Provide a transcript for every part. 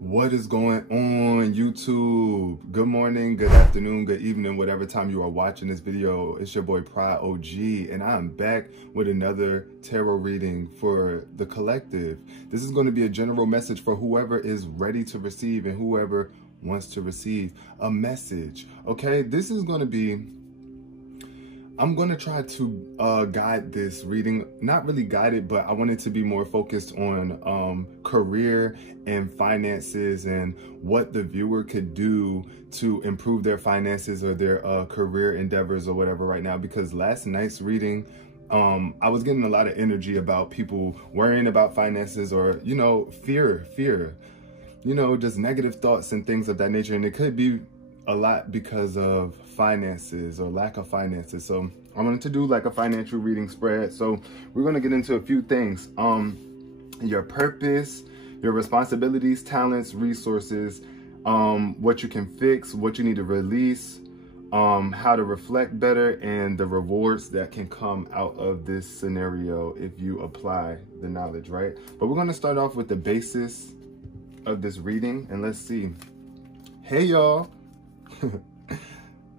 What is going on, YouTube? Good morning, good afternoon, good evening, whatever time you are watching this video. It's your boy Pride OG, and I'm back with another tarot reading for the collective. This is going to be a general message for whoever is ready to receive and whoever wants to receive a message. Okay, this is going to be, I'm going to try to guide this reading, not really guide it, but I want it to be more focused on career and finances and what the viewer could do to improve their finances or their career endeavors or whatever right now. Because last night's reading, I was getting a lot of energy about people worrying about finances or, you know, fear, you know, just negative thoughts and things of that nature. And it could be a lot because of finances or lack of finances. So I wanted to do like a financial reading spread. So we're going to get into a few things. Your purpose, your responsibilities, talents, resources, what you can fix, what you need to release, how to reflect better, and the rewards that can come out of this scenario if you apply the knowledge, right? But we're going to start off with the basis of this reading, and let's see. Hey, y'all.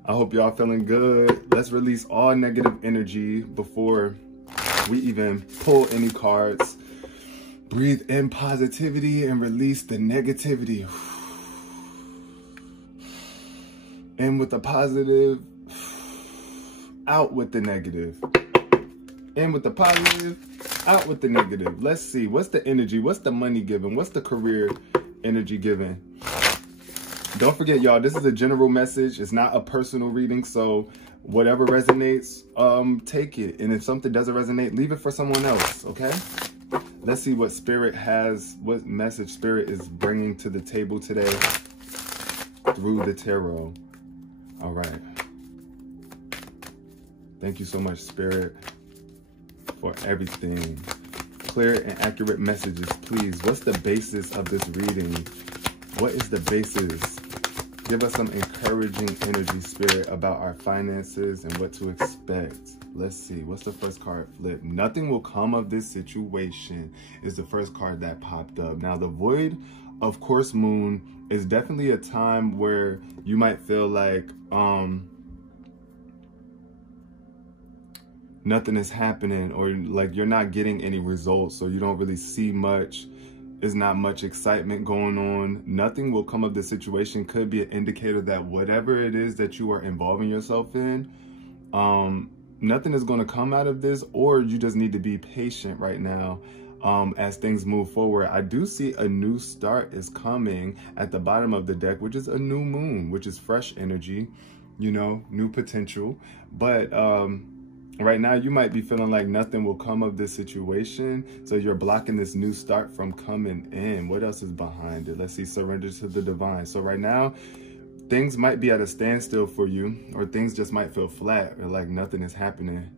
I hope y'all feeling good. Let's release all negative energy before we even pull any cards. Breathe in positivity and release the negativity. In with the positive, out with the negative. In with the positive, out with the negative. Let's see, what's the energy? What's the money giving? What's the career energy giving? Don't forget, y'all, this is a general message. It's not a personal reading, so whatever resonates, take it. And if something doesn't resonate, leave it for someone else, okay? Let's see what Spirit has, what message Spirit is bringing to the table today through the tarot. All right. Thank you so much, Spirit, for everything. Clear and accurate messages, please. What's the basis of this reading? What is the basis? Give us some encouraging energy, Spirit, about our finances and what to expect. Let's see. What's the first card flip? Nothing will come of this situation is the first card that popped up. Now, the void, of course, moon is definitely a time where you might feel like nothing is happening, or like you're not getting any results, so you don't really see much. There's not much excitement going on. Nothing will come of the situation could be an indicator that whatever it is that you are involving yourself in, nothing is going to come out of this, or you just need to be patient right now as things move forward. I do see a new start is coming at the bottom of the deck, which is a new moon, which is fresh energy, you know, new potential. But right now, you might be feeling like nothing will come of this situation. So you're blocking this new start from coming in. What else is behind it? Let's see, surrender to the divine. So right now, things might be at a standstill for you, or things just might feel flat or like nothing is happening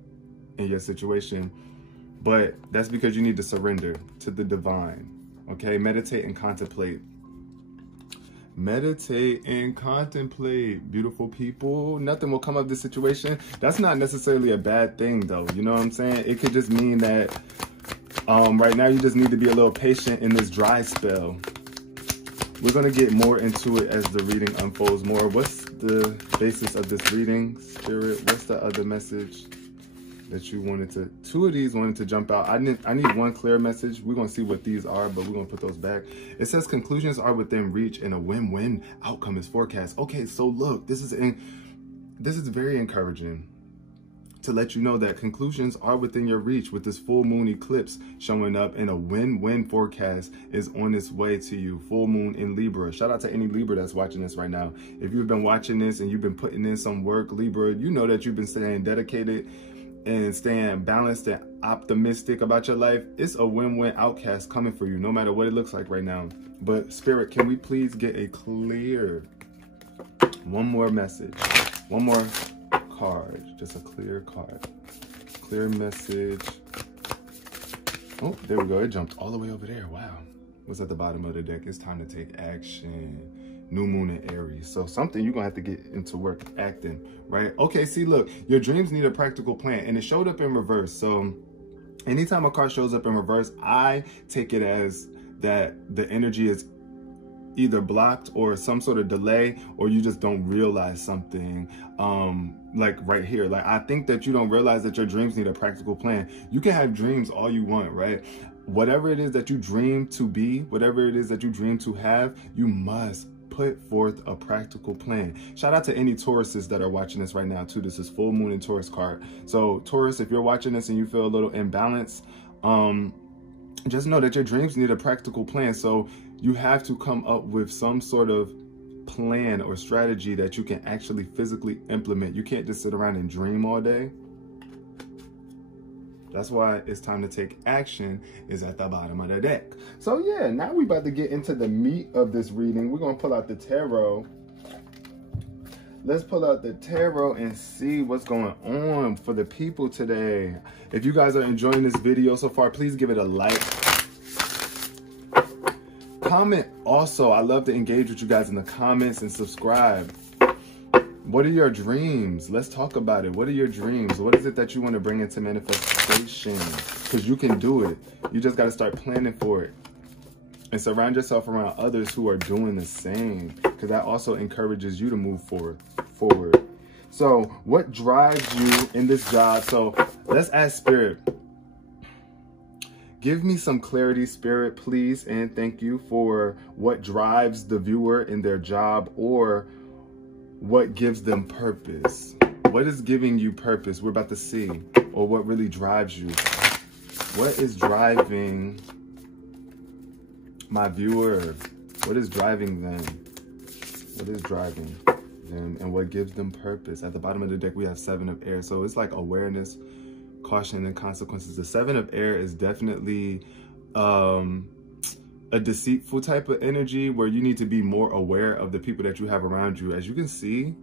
in your situation. But that's because you need to surrender to the divine. Okay, meditate and contemplate. Meditate and contemplate, beautiful people. Nothing will come of this situation. That's not necessarily a bad thing, though. You know what I'm saying? It could just mean that right now you just need to be a little patient in this dry spell. We're going to get more into it as the reading unfolds more. What's the basis of this reading, Spirit? What's the other message that you wanted to? Two of these wanted to jump out. I need one clear message. We're going to see what these are, but we're going to put those back. It says conclusions are within reach and a win-win outcome is forecast. Okay, so look, this is very encouraging to let you know that conclusions are within your reach with this full moon eclipse showing up, and a win-win forecast is on its way to you. Full moon in Libra. Shout out to any Libra that's watching this right now. If you've been watching this and you've been putting in some work, Libra, you know that you've been staying dedicated and staying balanced and optimistic about your life. It's a win-win outcast coming for you, no matter what it looks like right now. But Spirit, can we please get a clear, one more message, one more card, just a clear card, clear message. Oh, there we go. It jumped all the way over there. Wow. What's at the bottom of the deck? It's time to take action. New moon in Aries. So something you're gonna have to get into work acting, right? Okay, see, look, your dreams need a practical plan, and it showed up in reverse. So anytime a card shows up in reverse, I take it as that the energy is either blocked or some sort of delay, or you just don't realize something. Like right here, like I think that you don't realize that your dreams need a practical plan. You can have dreams all you want, right? Whatever it is that you dream to be, whatever it is that you dream to have, you must put forth a practical plan. Shout out to any Tauruses that are watching this right now too. This is full moon and Taurus card. So Taurus, if you're watching this and you feel a little imbalanced, just know that your dreams need a practical plan. So you have to come up with some sort of plan or strategy that you can actually physically implement. You can't just sit around and dream all day. That's why it's time to take action is at the bottom of the deck. So yeah, now we about to get into the meat of this reading. We're gonna pull out the tarot. Let's pull out the tarot and see what's going on for the people today. If you guys are enjoying this video so far, please give it a like. Comment also. I love to engage with you guys in the comments, and subscribe. What are your dreams? Let's talk about it. What are your dreams? What is it that you want to bring into manifestation? Because you can do it. You just got to start planning for it. And surround yourself around others who are doing the same, because that also encourages you to move forward. So what drives you in this job? So let's ask Spirit. Give me some clarity, Spirit, please, and thank you, for what drives the viewer in their job, or what gives them purpose. What is giving you purpose? We're about to see. Or what really drives you. What is driving my viewer? What is driving them? What is driving them, and what gives them purpose? At the bottom of the deck, we have 7 of Air. So it's like awareness, caution, and consequences. The 7 of Air is definitely a deceitful type of energy, where you need to be more aware of the people that you have around you. As you can see,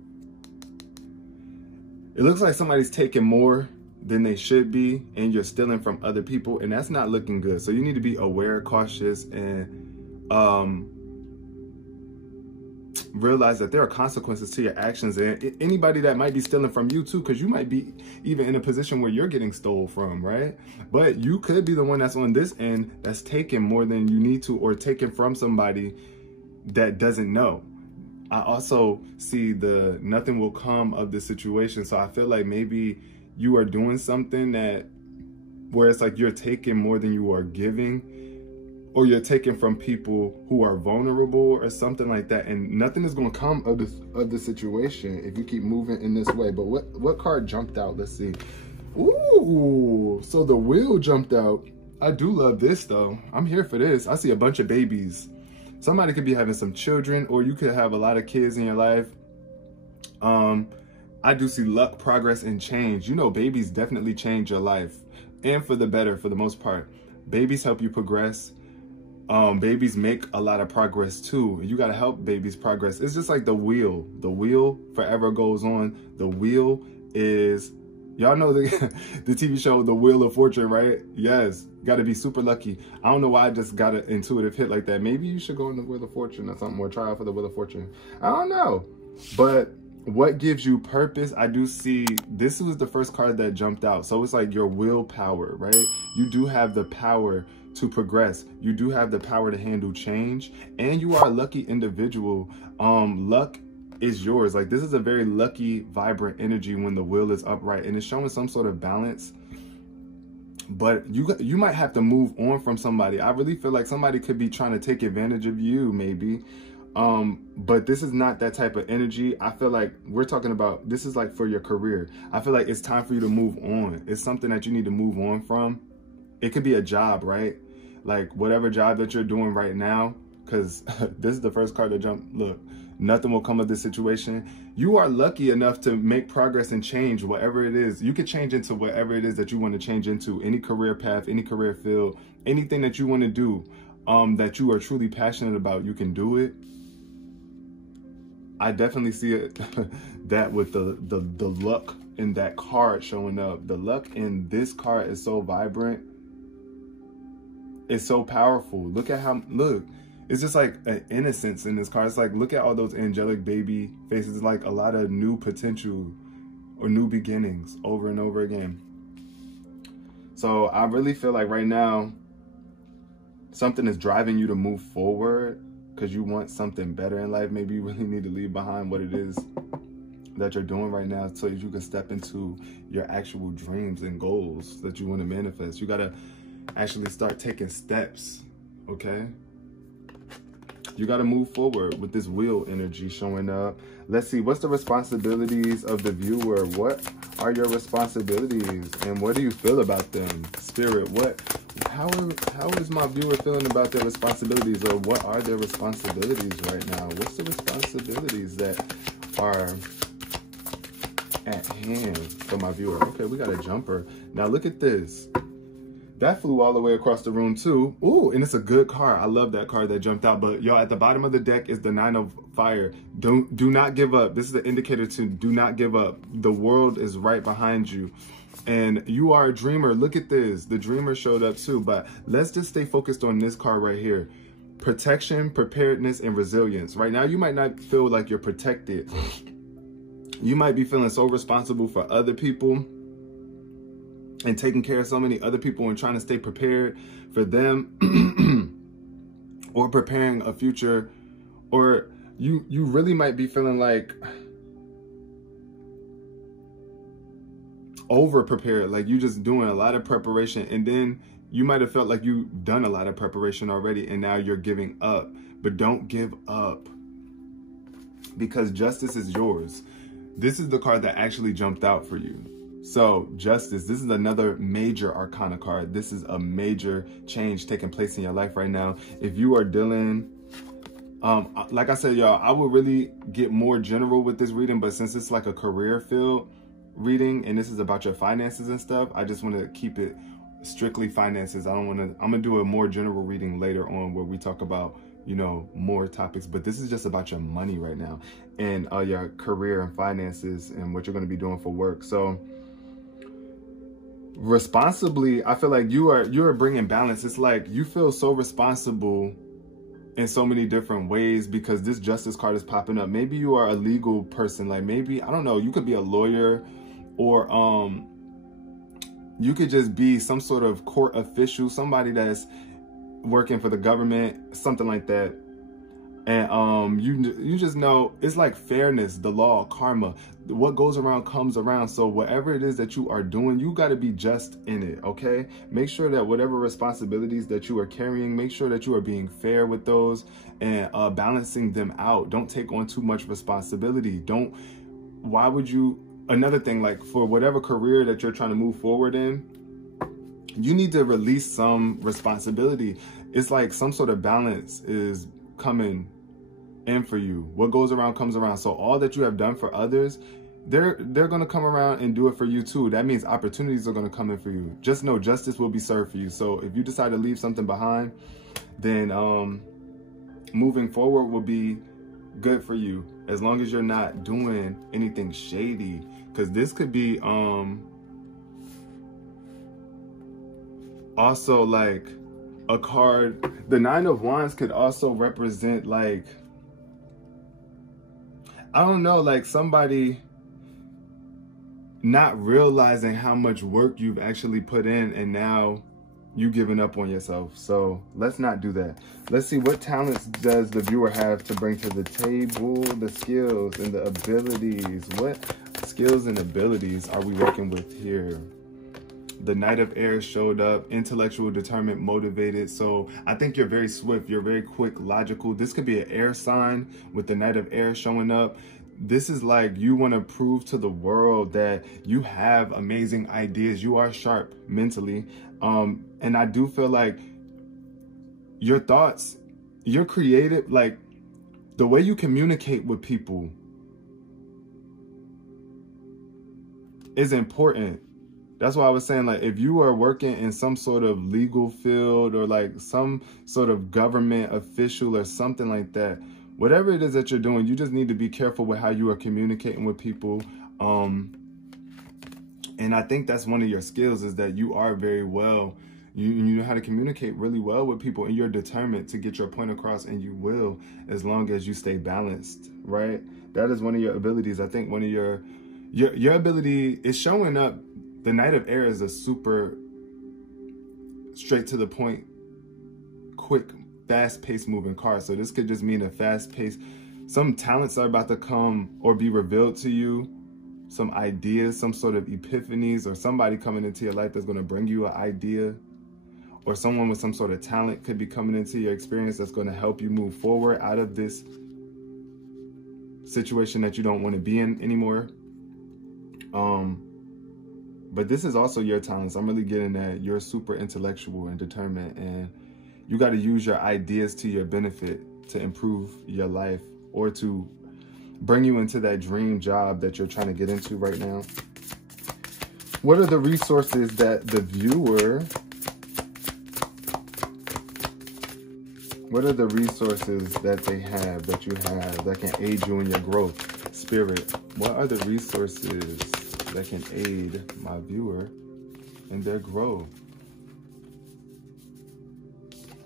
it looks like somebody's taking more than they should be, and you're stealing from other people, and that's not looking good. So you need to be aware, cautious, and realize that there are consequences to your actions, and anybody that might be stealing from you too, because you might be even in a position where you're getting stole from, right? But you could be the one that's on this end that's taking more than you need to, or taking from somebody that doesn't know. I also see the nothing will come of the situation. So I feel like maybe you are doing something that where it's like you're taking more than you are giving, or you're taking from people who are vulnerable or something like that, and nothing is going to come of the situation if you keep moving in this way. But what card jumped out? Let's see. Ooh, so the wheel jumped out. I do love this though. I'm here for this. I see a bunch of babies. Somebody could be having some children, or you could have a lot of kids in your life. I do see luck, progress, and change. You know, babies definitely change your life, and for the better for the most part. Babies help you progress. Babies make a lot of progress too. You got to help babies progress. It's just like the wheel. The wheel forever goes on. The wheel is, y'all know the TV show, The Wheel of Fortune, right? Yes. Got to be super lucky. I don't know why I just got an intuitive hit like that. Maybe you should go in the Wheel of Fortune or something, or try out for the Wheel of Fortune. I don't know. But what gives you purpose? I do see, this was the first card that jumped out. So it's like your willpower, right? You do have the power to progress. You do have the power to handle change, and you are a lucky individual. Luck is yours. Like, this is a very lucky, vibrant energy when the wheel is upright, and it's showing some sort of balance. But you might have to move on from somebody. I really feel like somebody could be trying to take advantage of you, maybe. But this is not that type of energy. I feel like we're talking about, this is like for your career. I feel like it's time for you to move on. It's something that you need to move on from. It could be a job, right? Like whatever job that you're doing right now, because this is the first card that jumped. Look, nothing will come of this situation. You are lucky enough to make progress and change whatever it is. You could change into whatever it is that you want to change into, any career path, any career field, anything that you want to do, that you are truly passionate about, you can do it. I definitely see it that with the luck in that card showing up. The luck in this card is so vibrant. It's so powerful. Look at how, look, it's just like an innocence in this card. It's like, look at all those angelic baby faces. It's like a lot of new potential or new beginnings over and over again. So I really feel like right now, something is driving you to move forward, because you want something better in life. Maybe you really need to leave behind what it is that you're doing right now so you can step into your actual dreams and goals that you want to manifest. You got to actually start taking steps, okay? You got to move forward with this wheel energy showing up. Let's see, what's the responsibilities of the viewer? What are your responsibilities and what do you feel about them? Spirit, how is my viewer feeling about their responsibilities, or what are their responsibilities right now? What's the responsibilities that are at hand for my viewer? Okay, we got a jumper. Now look at this. That flew all the way across the room too. Ooh, and it's a good card. I love that card that jumped out. But y'all, at the bottom of the deck is the 9 of Fire. Do not give up. This is the indicator to do not give up. The world is right behind you. And you are a dreamer. Look at this. The dreamer showed up too. But let's just stay focused on this card right here. Protection, preparedness, and resilience. Right now, you might not feel like you're protected. You might be feeling so responsible for other people and taking care of so many other people and trying to stay prepared for them or preparing a future, or you really might be feeling like over prepared, like you just doing a lot of preparation, and then you might have felt like you've done a lot of preparation already and now you're giving up. But don't give up, because justice is yours. This is the card that actually jumped out for you. So justice, this is another major arcana card. This is a major change taking place in your life right now. If you are dealing, like I said, y'all, I would really get more general with this reading, but since it's like a career field reading and this is about your finances and stuff, I just want to keep it strictly finances. I'm gonna do a more general reading later on where we talk about, you know, more topics, but this is just about your money right now and your career and finances and what you're going to be doing for work. So responsibly, I feel like you are bringing balance. It's like you feel so responsible in so many different ways because this justice card is popping up. Maybe you are a legal person, like maybe, I don't know, you could be a lawyer, or you could just be some sort of court official, somebody that's working for the government, something like that. And you just know it's like fairness, the law, karma. What goes around comes around. So whatever it is that you are doing, you got to be just in it, okay? Make sure that whatever responsibilities that you are carrying, make sure that you are being fair with those and balancing them out. Don't take on too much responsibility. Why would you, another thing, like for whatever career that you're trying to move forward in, you need to release some responsibility. It's like some sort of balance is coming in for you. What goes around comes around. So all that you have done for others, they're going to come around and do it for you too. That means opportunities are going to come in for you. Just know justice will be served for you. So if you decide to leave something behind, then moving forward will be good for you, as long as you're not doing anything shady. Because this could be also like a card. The 9 of Wands could also represent, like, I don't know, like somebody not realizing how much work you've actually put in and now you giving up on yourself. So let's not do that. Let's see, what talents does the viewer have to bring to the table? The skills and the abilities. What skills and abilities are we working with here? The Knight of Air showed up. Intellectual, determined, motivated. So I think you're very swift. You're very quick, logical. This could be an air sign with the Knight of Air showing up. This is like you want to prove to the world that you have amazing ideas. You are sharp mentally. And I do feel like your thoughts, you're creative. Like the way you communicate with people is important. That's why I was saying, like, if you are working in some sort of legal field or like some sort of government official or something like that, whatever it is that you're doing, you just need to be careful with how you are communicating with people. And I think that's one of your skills, is that you are very well, you know how to communicate really well with people, and you're determined to get your point across, and you will, as long as you stay balanced, right? That is one of your abilities. I think one of your ability is showing up. The Knight of Air is a super straight to the point, quick fast-paced moving card. So this could just mean a fast-paced, some talents are about to come or be revealed to you, some ideas, some sort of epiphanies, or somebody coming into your life that's going to bring you an idea, or someone with some sort of talent could be coming into your experience that's going to help you move forward out of this situation that you don't want to be in anymore. But this is also your talents. I'm really getting that you're super intellectual and determined, and you got to use your ideas to your benefit to improve your life or to bring you into that dream job that you're trying to get into right now. What are the resources that the viewer, what are the resources that they have, that you have, that can aid you in your growth? Spirit, what are the resources that can aid my viewer in their growth?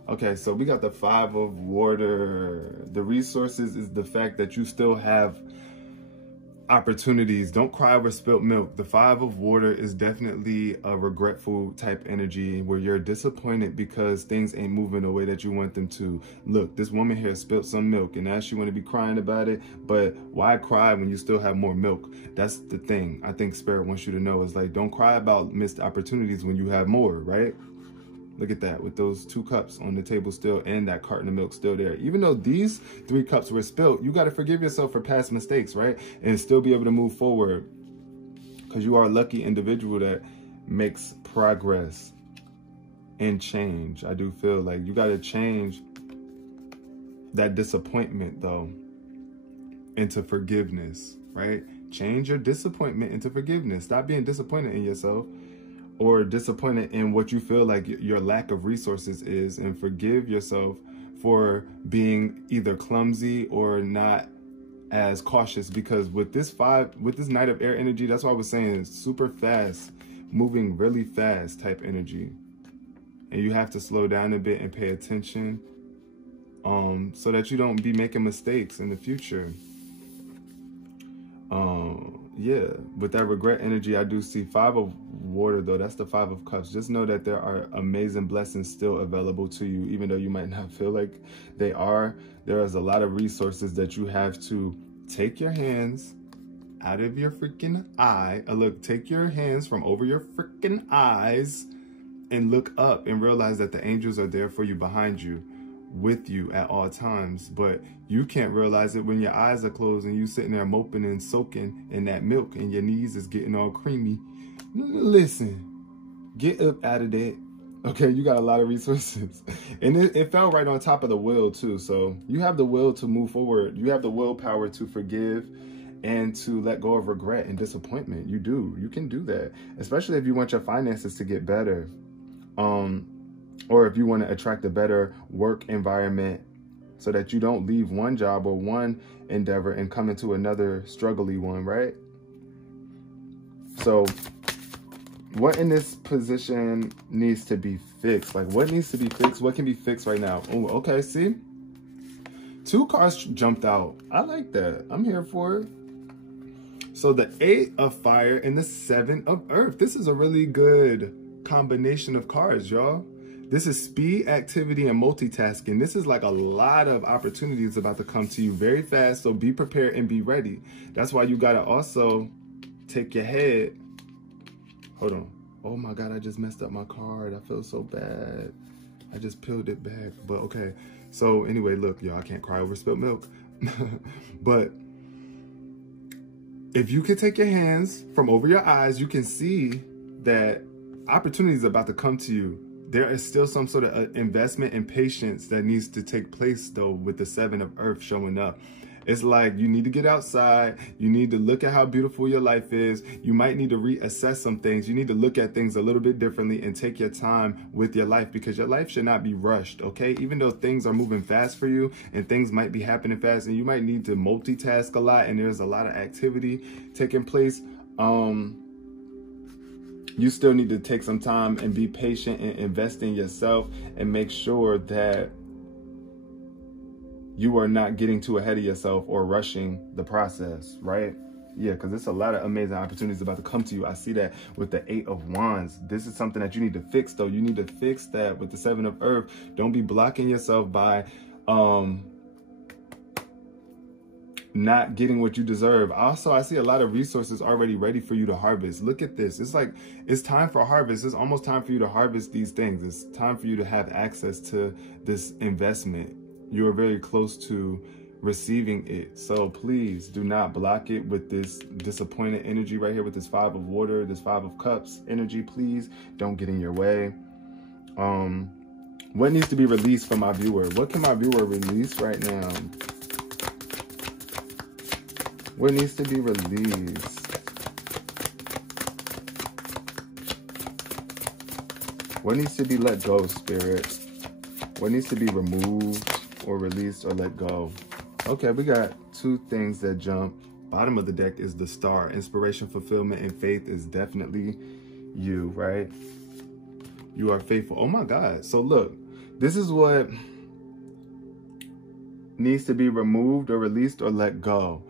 Okay, so we got the 5 of water. The resources is the fact that you still have opportunities. Don't cry over spilt milk. The 5 of water is definitely a regretful type energy where you're disappointed because things ain't moving the way that you want them to. Look, this woman here spilled some milk and now she want to be crying about it, but why cry when you still have more milk? That's the thing I think Spirit wants you to know, is like, don't cry about missed opportunities when you have more, right? Look at that, with those 2 cups on the table still and that carton of milk still there. Even though these 3 cups were spilled, you got to forgive yourself for past mistakes, right? And still be able to move forward, because you are a lucky individual that makes progress and change. I do feel like you got to change that disappointment, though, into forgiveness, right? Change your disappointment into forgiveness. Stop being disappointed in yourself or disappointed in what you feel like your lack of resources is, and forgive yourself for being either clumsy or not as cautious. Because with this Knight of Air energy, that's why I was saying super fast, moving really fast type energy. And you have to slow down a bit and pay attention so that you don't be making mistakes in the future. Yeah, with that regret energy, I do see 5 of water, though. That's the 5 of cups. Just know that there are amazing blessings still available to you, even though you might not feel like they are. There is a lot of resources that you have to take your hands out of your freaking eye. Look, take your hands from over your freaking eyes and look up and realize that the angels are there for you, behind you, with you at all times. But you can't realize it when your eyes are closed and you sitting there moping and soaking in that milk and your knees is getting all creamy. Listen, get up out of that. Okay, you got a lot of resources. And it fell right on top of the will too. So you have the will to move forward. You have the willpower to forgive and to let go of regret and disappointment. You do. You can do that. Especially if you want your finances to get better. Or if you want to attract a better work environment so that you don't leave one job or one endeavor and come into another struggly one, right? So what in this position needs to be fixed? Like, what needs to be fixed? What can be fixed right now? Oh, okay, see? 2 cards jumped out. I like that. I'm here for it. So the 8 of fire and the 7 of earth. This is a really good combination of cards, y'all. This is speed, activity, and multitasking. This is like a lot of opportunities about to come to you very fast. So be prepared and be ready. That's why you got to also take your head. Hold on. Oh my God, I just messed up my card. I feel so bad. I just peeled it back. But okay. So anyway, look, y'all, I can't cry over spilled milk. But if you can take your hands from over your eyes, you can see that opportunity is about to come to you. There is still some sort of investment and patience that needs to take place, though, with the 7 of earth showing up. It's like you need to get outside. You need to look at how beautiful your life is. You might need to reassess some things. You need to look at things a little bit differently and take your time with your life, because your life should not be rushed, okay? Even though things are moving fast for you and things might be happening fast and you might need to multitask a lot and there's a lot of activity taking place, you still need to take some time and be patient and invest in yourself and make sure that you are not getting too ahead of yourself or rushing the process, right? Yeah, because there's a lot of amazing opportunities about to come to you. I see that with the 8 of Wands. This is something that you need to fix, though. You need to fix that with the 7 of Earth. Don't be blocking yourself by not getting what you deserve. Also, I see a lot of resources already ready for you to harvest. Look at this. It's like, it's time for harvest. It's almost time for you to harvest these things. It's time for you to have access to this investment. You are very close to receiving it. So please do not block it with this disappointed energy right here with this 5 of Water, this 5 of Cups energy. Please don't get in your way. What needs to be released for my viewer? What can my viewer release right now? What needs to be released? What needs to be let go, Spirit? What needs to be removed or released or let go? Okay, we got 2 things that jump. Bottom of the deck is the Star. Inspiration, fulfillment, and faith is definitely you, right? You are faithful. Oh my God. So look, this is what needs to be removed or released or let go.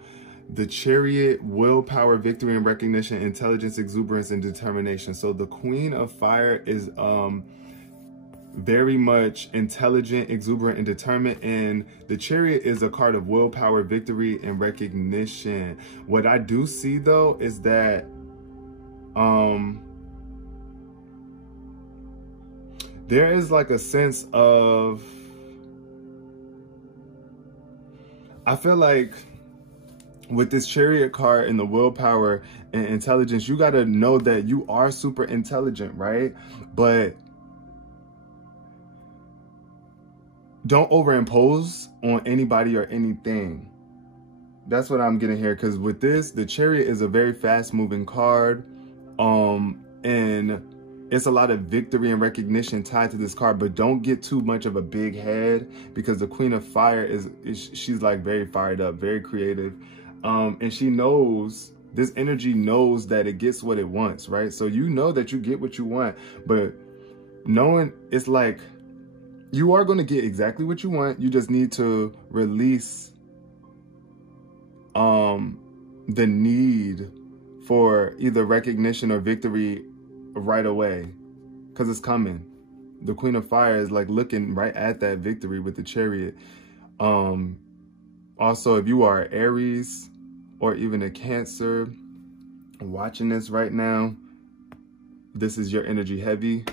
The Chariot, willpower, victory and recognition, intelligence, exuberance, and determination. So the Queen of Fire is very much intelligent, exuberant, and determined. And the Chariot is a card of willpower, victory, and recognition. What I do see, though, is that there is like a sense of, I feel like with this Chariot card and the willpower and intelligence, you got to know that you are super intelligent, right? But don't overimpose on anybody or anything. That's what I'm getting here. Because with this, the Chariot is a very fast moving card. And it's a lot of victory and recognition tied to this card. But don't get too much of a big head, because the Queen of Fire she's like very fired up, very creative. And she knows, this energy knows that it gets what it wants, right? So you know that you get what you want. But knowing, it's like, you are going to get exactly what you want. You just need to release the need for either recognition or victory right away, because it's coming. The Queen of Fire is like looking right at that victory with the Chariot. Also, if you are Aries or even a Cancer watching this right now, this is your energy heavy.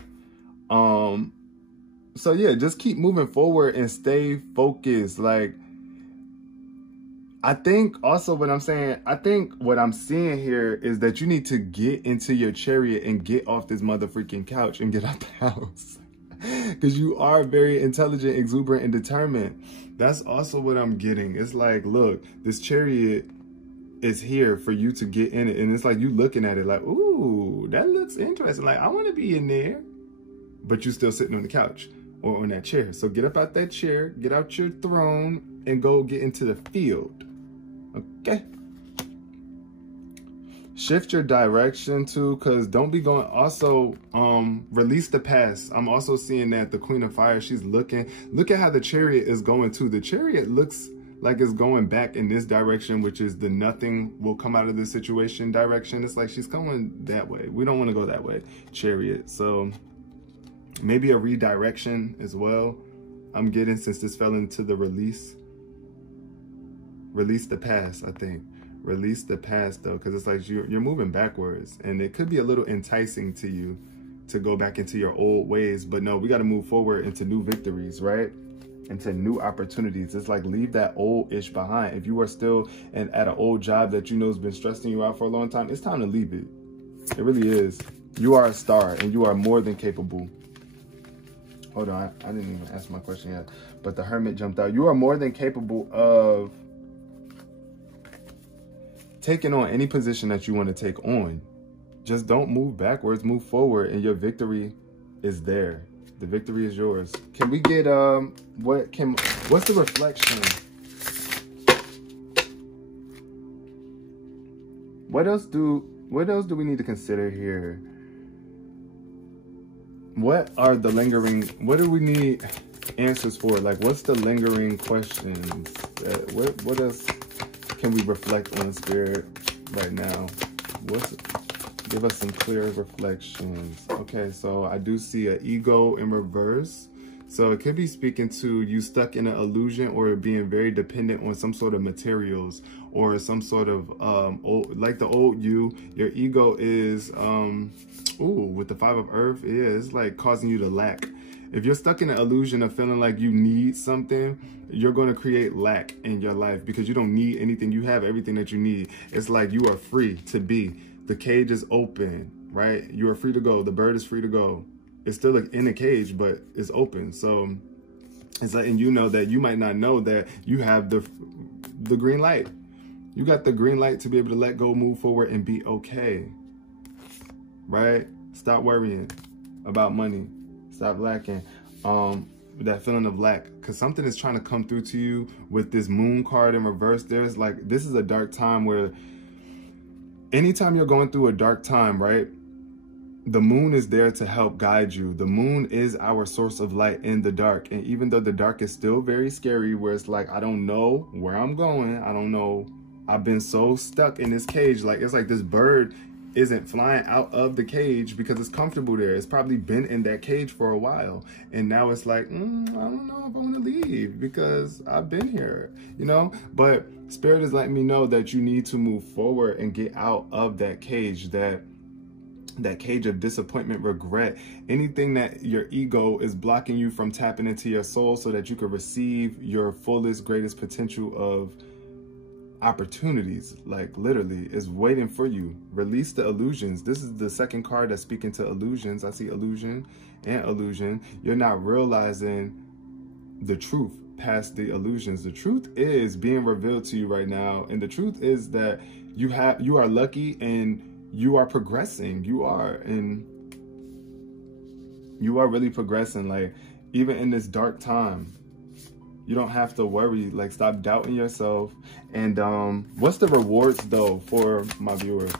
So yeah, just keep moving forward and stay focused. Like, I think also what I'm saying, I think what I'm seeing here is that you need to get into your Chariot and get off this motherfucking couch and get out the house. Because you are very intelligent, exuberant, and determined. That's also what I'm getting. It's like, look, this Chariot is here for you to get in it. And it's like you looking at it like, ooh, that looks interesting. Like, I want to be in there. But you're still sitting on the couch or on that chair. So get up out that chair, get out your throne, and go get into the field. Okay? Shift your direction too, because don't be going, also release the past. I'm also seeing that the Queen of Fire, she's looking, look at how the Chariot is going too. The Chariot looks like it's going back in this direction, which is the nothing will come out of this situation direction. It's like she's going that way. We don't want to go that way, Chariot. So maybe a redirection as well. I'm getting, since this fell into the release the past, I think. Release the past though, because it's like you're moving backwards, and it could be a little enticing to you to go back into your old ways. But no, we got to move forward into new victories, right? Into new opportunities. It's like, leave that old ish behind. If you are still at an old job that you know has been stressing you out for a long time, it's time to leave it. It really is. You are a star, and you are more than capable. Hold on, I didn't even ask my question yet, but the Hermit jumped out. You are more than capable of taking on any position that you want to take on. Just don't move backwards, move forward, and your victory is there. The victory is yours. Can we get what's the reflection? What else do we need to consider here? What are the lingering, what do we need answers for? Like, what's the lingering questions? What else can we reflect on, Spirit? right now? Give us some clear reflections. Okay, so I do see an ego in reverse. So it could be speaking to you stuck in an illusion or being very dependent on some sort of materials or some sort of, like the old you, your ego is, with the 5 of Earth, it's like causing you to lack. If you're stuck in an illusion of feeling like you need something, you're going to create lack in your life because you don't need anything. You have everything that you need. It's like you are free to be. The cage is open, right? You are free to go. The bird is free to go. It's still in a cage, but it's open. So it's letting you know that you might not know that you have the green light. You got the green light to be able to let go, move forward, and be okay, right? Stop worrying about money. Stop lacking. That feeling of lack, because something is trying to come through to you with this moon card in reverse. There's like, this is a dark time where anytime you're going through a dark time, right? The moon is there to help guide you. The moon is our source of light in the dark. And even though the dark is still very scary, where it's like, I don't know where I'm going. I don't know. I've been so stuck in this cage. Like, it's like this bird isn't flying out of the cage because it's comfortable there. It's probably been in that cage for a while. And now it's like, I don't know if I want to leave because I've been here, you know? But Spirit is letting me know that you need to move forward and get out of that cage, that cage of disappointment, regret, anything that your ego is blocking you from tapping into your soul so that you can receive your fullest, greatest potential of opportunities. Like literally is waiting for you. Release the illusions. This is the second card that's speaking to illusions. I see illusion and illusion. You're not realizing the truth past the illusions. The truth is being revealed to you right now. And the truth is that you are lucky and you are progressing. You are really progressing. Like even in this dark time, you don't have to worry. Like stop doubting yourself. And what's the rewards though for my viewers?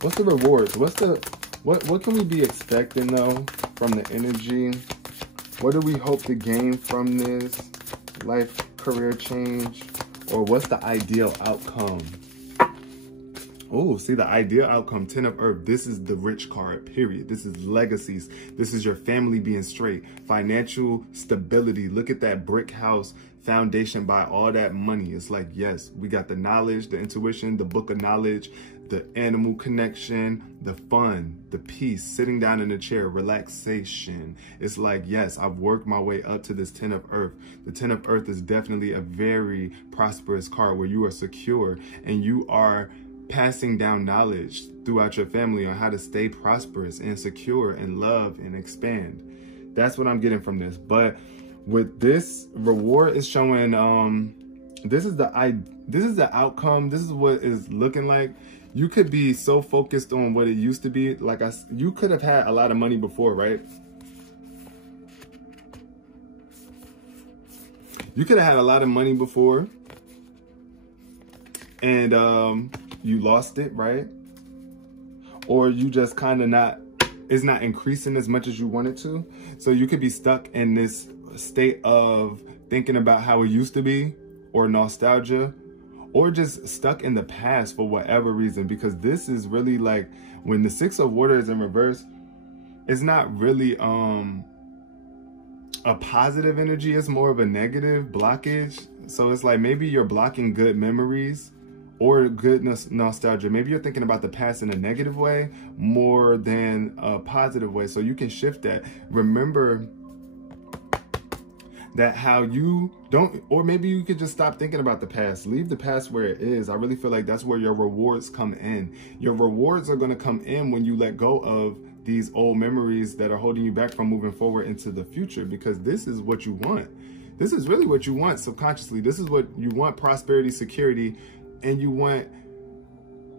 What's the rewards? What can we be expecting though from the energy? What do we hope to gain from this life career change? Or what's the ideal outcome? Oh, see the ideal outcome, 10 of Earth. This is the rich card, period. This is legacies. This is your family being straight. Financial stability. Look at that brick house foundation by all that money. It's like, yes, we got the knowledge, the intuition, the book of knowledge, the animal connection, the fun, the peace, sitting down in a chair, relaxation. It's like, yes, I've worked my way up to this 10 of Earth. The 10 of Earth is definitely a very prosperous card where you are secure and you are passing down knowledge throughout your family on how to stay prosperous and secure and love and expand. That's what I'm getting from this. But with this reward is showing, this is the outcome. This is what is looking like. You could be so focused on what it used to be. Like you could have had a lot of money before, right? You could have had a lot of money before. And you lost it, right? Or you just kind of it's not increasing as much as you want it to. So you could be stuck in this state of thinking about how it used to be, or nostalgia, or just stuck in the past for whatever reason. Because this is really like when the 6 of Water is in reverse, it's not really a positive energy. It's more of a negative blockage. So it's like maybe you're blocking good memories or good nostalgia. Maybe you're thinking about the past in a negative way more than a positive way. So you can shift that. Remember that how you don't, or maybe you could just stop thinking about the past. Leave the past where it is. I really feel like that's where your rewards come in. Your rewards are going to come in when you let go of these old memories that are holding you back from moving forward into the future, because this is what you want. This is really what you want subconsciously. This is what you want: prosperity, security. And you want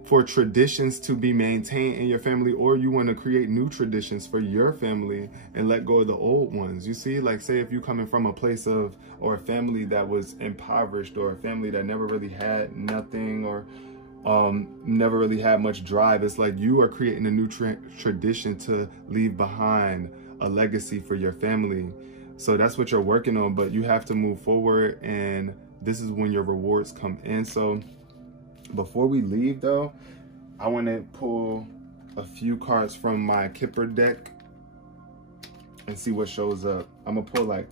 for traditions to be maintained in your family, or you want to create new traditions for your family and let go of the old ones. You see, like say if you're coming from a place of, or a family that was impoverished, or a family that never really had nothing, or never really had much drive. It's like you are creating a new tradition to leave behind a legacy for your family. So that's what you're working on, but you have to move forward, and this is when your rewards come in. So Before we leave though, I want to pull a few cards from my Kipper deck and see what shows up. I'm gonna pull like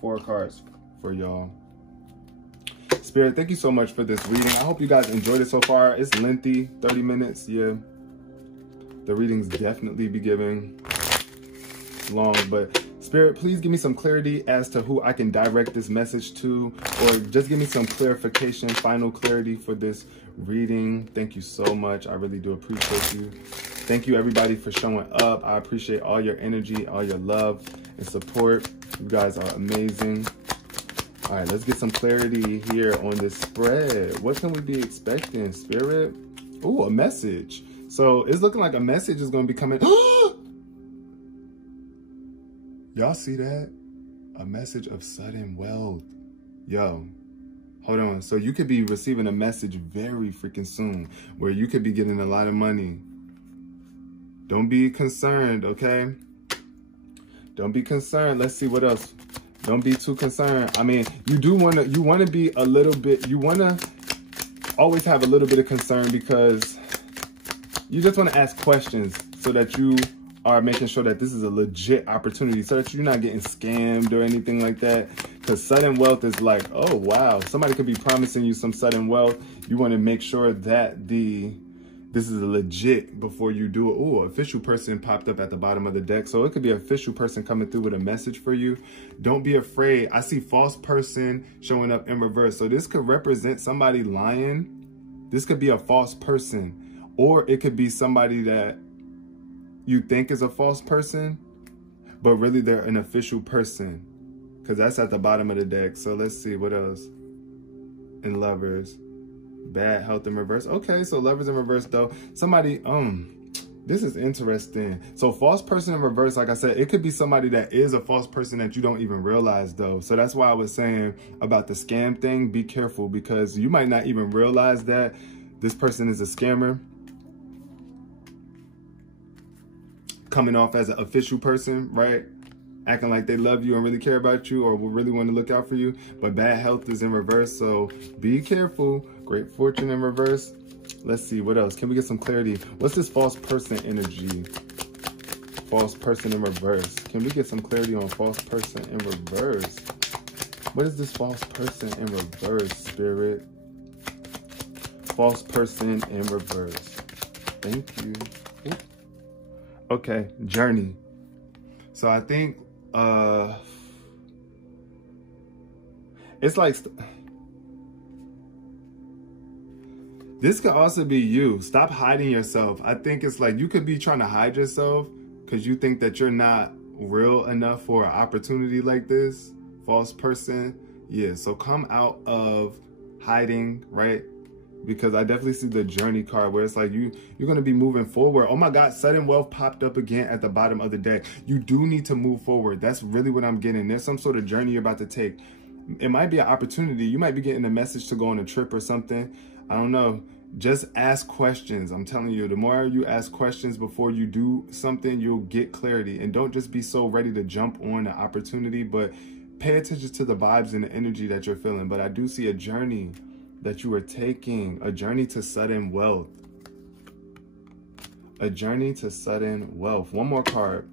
4 cards for y'all. Spirit, thank you so much for this reading. I hope you guys enjoyed it so far. It's lengthy, 30 minutes, yeah. The readings definitely be giving long, but Spirit, please give me some clarity as to who I can direct this message to, or just give me some clarification, final clarity for this reading. Thank you so much. I really do appreciate you. Thank you everybody for showing up. I appreciate all your energy, all your love and support. You guys are amazing. All right, let's get some clarity here on this spread. What can we be expecting, Spirit? Ooh, a message. So it's looking like a message is going to be coming. Y'all see that? A message of sudden wealth. Yo, hold on. So you could be receiving a message very freaking soon where you could be getting a lot of money. Don't be concerned, okay? Don't be concerned. Let's see what else. Don't be too concerned. I mean, you want to be a little bit, you want to always have a little bit of concern because you just want to ask questions so that you are making sure that this is a legit opportunity so that you're not getting scammed or anything like that. Because sudden wealth is like, oh, wow. Somebody could be promising you some sudden wealth. You want to make sure that this is a legit before you do it. Ooh, official person popped up at the bottom of the deck. So it could be an official person coming through with a message for you. Don't be afraid. I see false person showing up in reverse. So this could represent somebody lying. This could be a false person, or it could be somebody that you think is a false person, but really they're an official person, because that's at the bottom of the deck. So let's see what else. In Lovers, bad health in reverse. Okay, so Lovers in reverse though. Somebody, this is interesting. So false person in reverse, like I said, it could be somebody that is a false person that you don't even realize though. So that's why I was saying about the scam thing, be careful, because you might not even realize that this person is a scammer, coming off as an official person, right? Acting like they love you and really care about you or will really want to look out for you. But bad health is in reverse, so be careful. Great fortune in reverse. Let's see, what else? Can we get some clarity? What's this false person energy? False person in reverse. Can we get some clarity on false person in reverse? What is this false person in reverse, Spirit? False person in reverse. Thank you. Ooh. Okay, journey. So I think it's like this could also be you. Stop hiding yourself. I think it's like you could be trying to hide yourself because you think that you're not real enough for an opportunity like this. False person. Yeah, so come out of hiding, right? Because I definitely see the journey card where it's like you're going to be moving forward. Oh my God, sudden wealth popped up again at the bottom of the deck. You do need to move forward. That's really what I'm getting. There's some sort of journey you're about to take. It might be an opportunity. You might be getting a message to go on a trip or something. I don't know. Just ask questions. I'm telling you, the more you ask questions before you do something, you'll get clarity. And don't just be so ready to jump on the opportunity, but pay attention to the vibes and the energy that you're feeling. But I do see a journey that you are taking, a journey to sudden wealth. A journey to sudden wealth. One more card.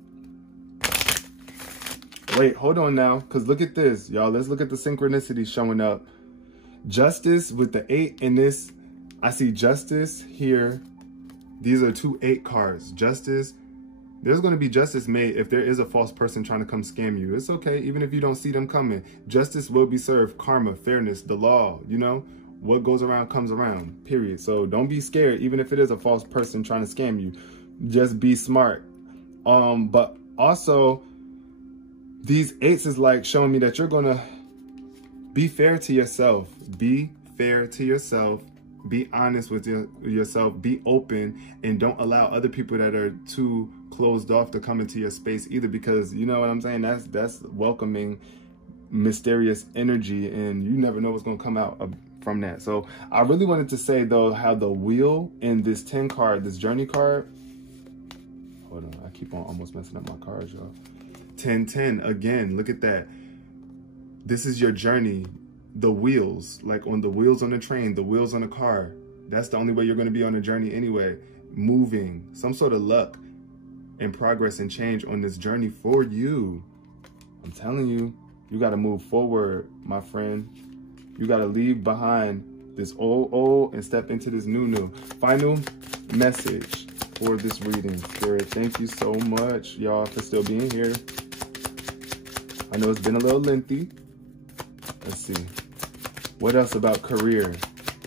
Wait, hold on now, because look at this, y'all. Let's look at the synchronicity showing up. Justice with the 8 in this. I see justice here. These are 2 8 cards. Justice. There's going to be justice made if there is a false person trying to come scam you. It's okay, even if you don't see them coming. Justice will be served. Karma, fairness, the law, you know. What goes around comes around, period. So don't be scared, even if it is a false person trying to scam you. Just be smart. But also, these 8s is like showing me that you're going to be fair to yourself. Be fair to yourself. Be honest with yourself. Be open. And don't allow other people that are too closed off to come into your space either. Because, you know what I'm saying? That's welcoming mysterious energy. And you never know what's going to come out from that. So I really wanted to say though how the wheel in this 10 card, this journey card, hold on, I keep on almost messing up my cards, y'all. 10-10 again, look at that. This is your journey. The wheels, like on the wheels on the train, the wheels on the car, That's the only way you're going to be on a journey anyway. Moving, some sort of luck and progress and change on this journey for you. I'm telling you, you got to move forward, my friend. You got to leave behind this old and step into this new. Final message for this reading. Spirit, thank you so much, y'all, for still being here. I know it's been a little lengthy. Let's see. What else about career?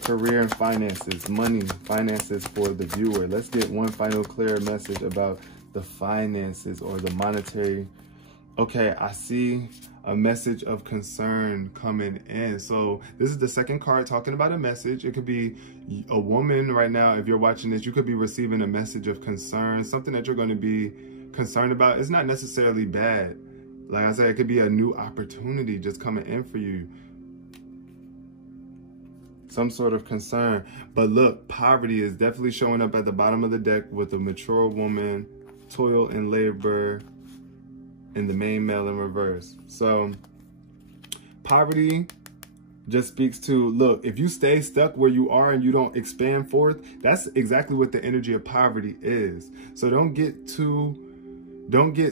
Career and finances, money, finances for the viewer. Let's get one final clear message about the finances or the monetary. Okay, I see a message of concern coming in. So this is the second card talking about a message. It could be a woman right now. If you're watching this, you could be receiving a message of concern, something that you're going to be concerned about. It's not necessarily bad. Like I said, it could be a new opportunity just coming in for you. Some sort of concern. But look, poverty is definitely showing up at the bottom of the deck with a mature woman, toil and labor, and the main male in reverse. So poverty just speaks to, look, if you stay stuck where you are and you don't expand forth, that's exactly what the energy of poverty is. So don't get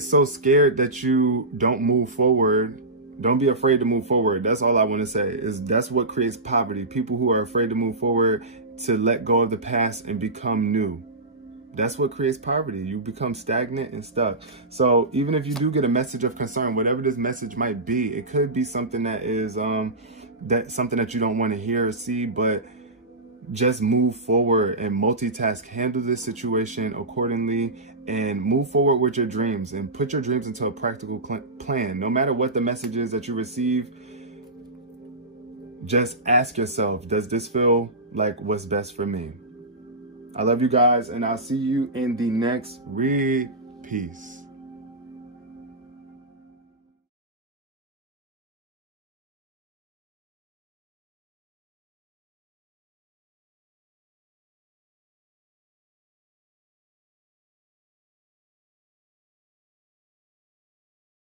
so scared that you don't move forward. Don't be afraid to move forward. That's all I want to say, is that's what creates poverty. People who are afraid to move forward, to let go of the past and become new. That's what creates poverty. You become stagnant and stuck. So even if you do get a message of concern, whatever this message might be, it could be something that is something that you don't want to hear or see, but just move forward and multitask. Handle this situation accordingly and move forward with your dreams and put your dreams into a practical plan. No matter what the message is that you receive, just ask yourself, does this feel like what's best for me? I love you guys, and I'll see you in the next read. Peace.